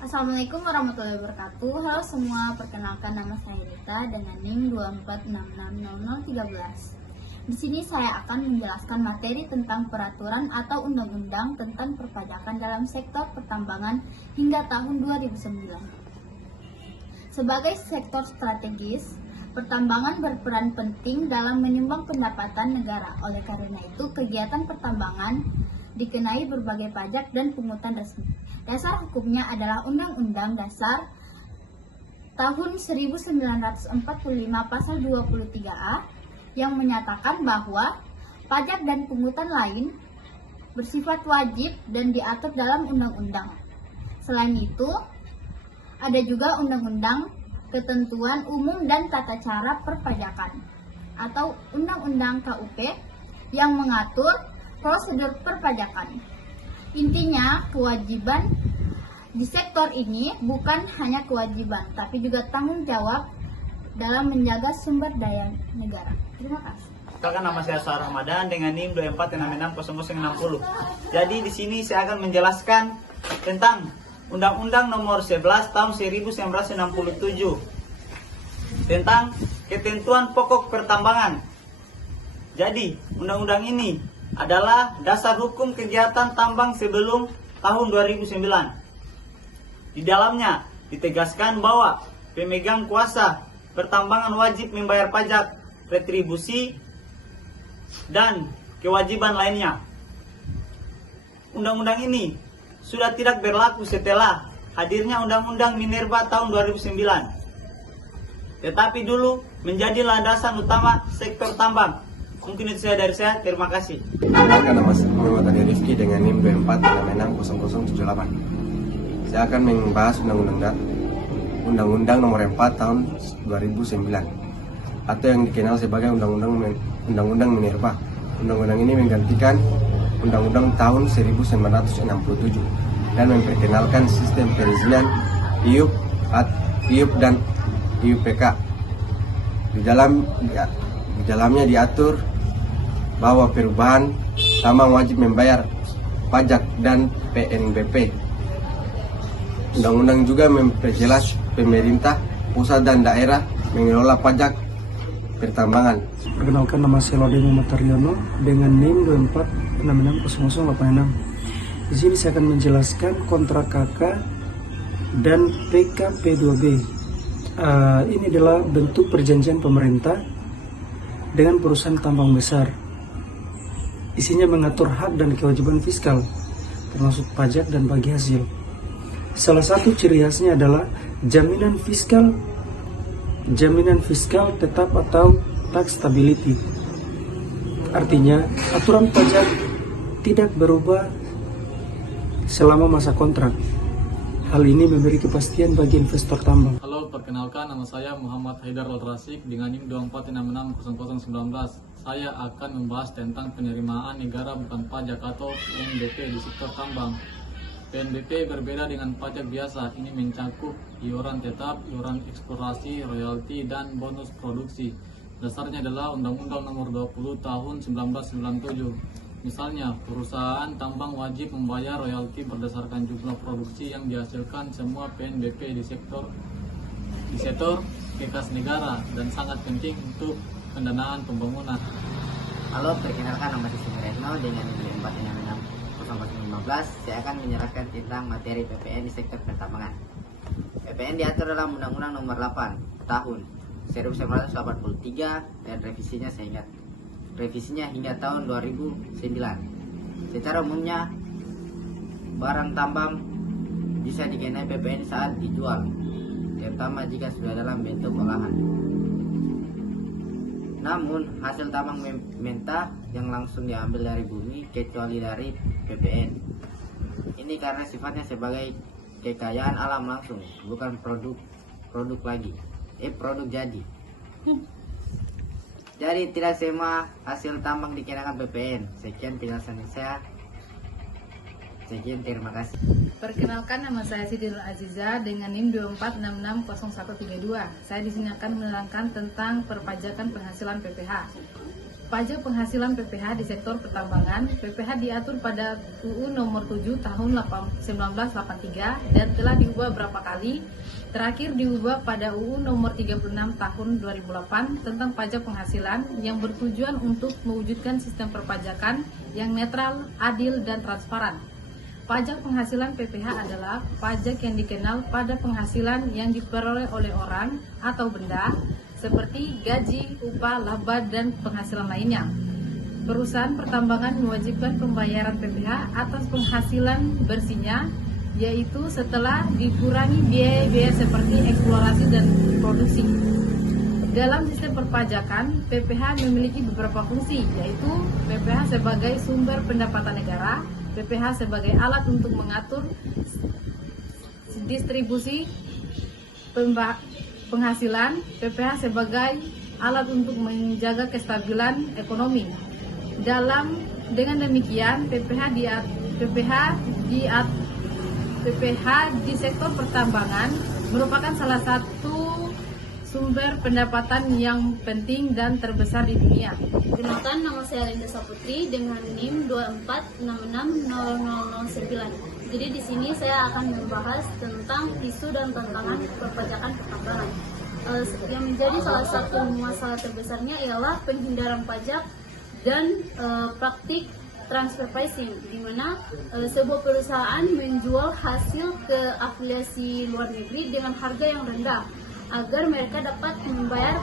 Assalamualaikum warahmatullahi wabarakatuh. Halo semua, perkenalkan nama saya Rita dengan NIM 24660013. Di sini saya akan menjelaskan materi tentang peraturan atau undang-undang tentang perpajakan dalam sektor pertambangan hingga tahun 2009. Sebagai sektor strategis, pertambangan berperan penting dalam menyumbang pendapatan negara. Oleh karena itu, kegiatan pertambangan dikenai berbagai pajak dan pungutan resmi. Dasar hukumnya adalah Undang-Undang Dasar tahun 1945 pasal 23A yang menyatakan bahwa pajak dan pungutan lain bersifat wajib dan diatur dalam undang-undang. Selain itu, ada juga Undang-Undang Ketentuan Umum dan Tata Cara Perpajakan atau Undang-Undang KUP yang mengatur prosedur perpajakan. Intinya, kewajiban di sektor ini bukan hanya kewajiban, tapi juga tanggung jawab dalam menjaga sumber daya negara. Terima kasih. Perkenalkan, nama saya Suhar Ramadan dengan NIM 24660060. Jadi di sini saya akan menjelaskan tentang Undang-Undang Nomor 11 Tahun 1967 tentang ketentuan pokok pertambangan. Jadi, undang-undang ini adalah dasar hukum kegiatan tambang sebelum tahun 2009. Di dalamnya ditegaskan bahwa pemegang kuasa pertambangan wajib membayar pajak, retribusi, dan kewajiban lainnya. Undang-undang ini sudah tidak berlaku setelah hadirnya Undang-Undang Minerba tahun 2009. Tetapi dulu menjadi landasan utama sektor tambang. Mungkin itu dari saya. Terima kasih. Perkenalkan, nama saya Muhammad Adi Rifki dengan NIM 24660078. Saya akan membahas Undang-Undang Nomor 4 Tahun 2009 atau yang dikenal sebagai Undang-Undang Minerba. Undang-undang ini menggantikan Undang-Undang tahun 1967 dan memperkenalkan sistem perizinan IUP dan IUPK. Di dalamnya diatur bahwa perubahan tambang wajib membayar pajak dan PNBP. Undang-undang juga memperjelas pemerintah pusat dan daerah mengelola pajak pertambangan. Perkenalkan, nama saya Lode Muhammad Taryono dengan NIM 24660086. Di sini saya akan menjelaskan kontrak KK dan PKP2B. Ini adalah bentuk perjanjian pemerintah dengan perusahaan tambang besar. Isinya mengatur hak dan kewajiban fiskal, termasuk pajak dan bagi hasil. Salah satu ciri khasnya adalah jaminan fiskal tetap atau tax stability. Artinya, aturan pajak tidak berubah selama masa kontrak. Hal ini memberi kepastian bagi investor tambang. Halo, perkenalkan, nama saya Muhammad Haidar Al-Rasik dengan NIM 24660019. Saya akan membahas tentang penerimaan negara bukan pajak atau PNBP di sektor tambang. PNBP berbeda dengan pajak biasa. Ini mencakup iuran tetap, iuran eksplorasi, royalti, dan bonus produksi. Dasarnya adalah Undang-Undang Nomor 20 Tahun 1997. Misalnya, perusahaan tambang wajib membayar royalti berdasarkan jumlah produksi yang dihasilkan semua PNBP di sektor kekas negara dan sangat penting untuk pendanaan pembangunan. Halo, perkenalkan, nama saya Retno dengan NIM 466015. Saya akan menyerahkan tentang materi PPN di sektor pertambangan. PPN diatur dalam Undang-Undang Nomor 8 Tahun 1983 dan revisinya hingga tahun 2009. Secara umumnya, barang tambang bisa dikenai PPN saat dijual, terutama jika sudah dalam bentuk olahan. Namun, hasil tambang mentah yang langsung diambil dari bumi kecuali dari PPN. Ini karena sifatnya sebagai kekayaan alam langsung, bukan produk jadi. Jadi tidak semua hasil tambang dikenakan PPN. Sekian penjelasan saya. Sekian, terima kasih. Perkenalkan, nama saya Siti Nur Aziza dengan NIM 24660132. Saya di sini akan menerangkan tentang perpajakan penghasilan PPH. pajak penghasilan PPH di sektor pertambangan. PPH diatur pada UU Nomor 7 Tahun 1983 dan telah diubah berapa kali. Terakhir diubah pada UU Nomor 36 Tahun 2008 tentang pajak penghasilan yang bertujuan untuk mewujudkan sistem perpajakan yang netral, adil, dan transparan. Pajak penghasilan PPH adalah pajak yang dikenal pada penghasilan yang diperoleh oleh orang atau benda seperti gaji, upah, laba, dan penghasilan lainnya. Perusahaan pertambangan mewajibkan pembayaran PPH atas penghasilan bersihnya, yaitu setelah dikurangi biaya-biaya seperti eksplorasi dan produksi. Dalam sistem perpajakan, PPH memiliki beberapa fungsi, yaitu PPH sebagai sumber pendapatan negara, PPH sebagai alat untuk mengatur distribusi penghasilan, PPH sebagai alat untuk menjaga kestabilan ekonomi. Dengan demikian, PPH di sektor pertambangan merupakan salah satu sumber pendapatan yang penting dan terbesar di dunia. Perkenalkan, nama saya Linda Saputri dengan NIM 2466009. Jadi di sini saya akan membahas tentang isu dan tantangan perpajakan pertambangan. Yang menjadi salah satu masalah terbesarnya ialah penghindaran pajak dan praktik transfer pricing, di mana sebuah perusahaan menjual hasil ke afiliasi luar negeri dengan harga yang rendah agar mereka dapat membayar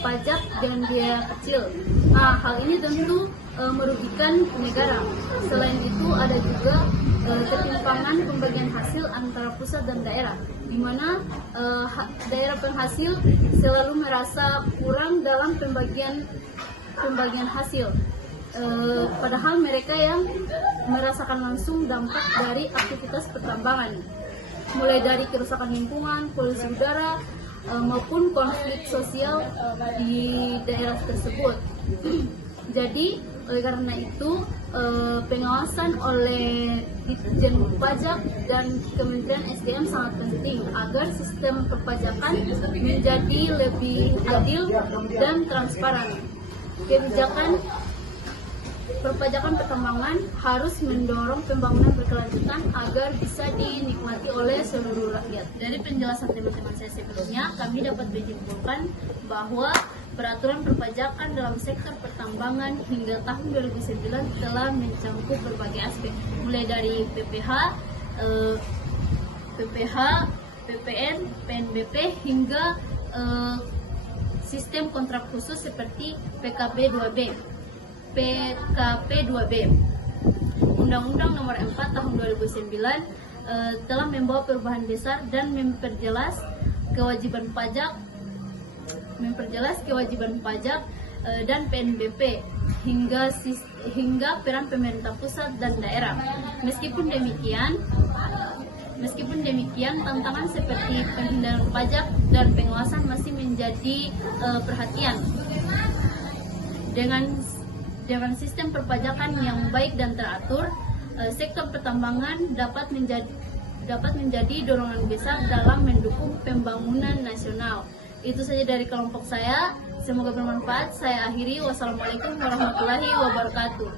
pajak dengan biaya kecil. Nah, hal ini tentu merugikan negara. Selain itu ada juga ketimpangan pembagian hasil antara pusat dan daerah, di mana daerah penghasil selalu merasa kurang dalam pembagian hasil. Padahal mereka yang merasakan langsung dampak dari aktivitas pertambangan, mulai dari kerusakan lingkungan, polusi udara, maupun konflik sosial di daerah tersebut. Jadi oleh karena itu pengawasan oleh Ditjen Pajak dan Kementerian SDM sangat penting agar sistem perpajakan menjadi lebih adil dan transparan. Kebijakan perpajakan pertambangan harus mendorong pembangunan berkelanjutan agar bisa dinikmati oleh seluruh rakyat. Dari penjelasan teman-teman saya sebelumnya, kami dapat menyimpulkan bahwa peraturan perpajakan dalam sektor pertambangan hingga tahun 2009 telah mencakup berbagai aspek, mulai dari PPH, PPN, PNBP hingga sistem kontrak khusus seperti PKP 2B. Undang-Undang Nomor 4 Tahun 2009 telah membawa perubahan besar dan memperjelas kewajiban pajak dan PNBP hingga peran pemerintah pusat dan daerah. Meskipun demikian, tantangan seperti penghindaran pajak dan pengawasan masih menjadi perhatian. Dengan sistem perpajakan yang baik dan teratur, sektor pertambangan dapat menjadi dorongan besar dalam mendukung pembangunan nasional. Itu saja dari kelompok saya. Semoga bermanfaat. Saya akhiri. Wassalamualaikum warahmatullahi wabarakatuh.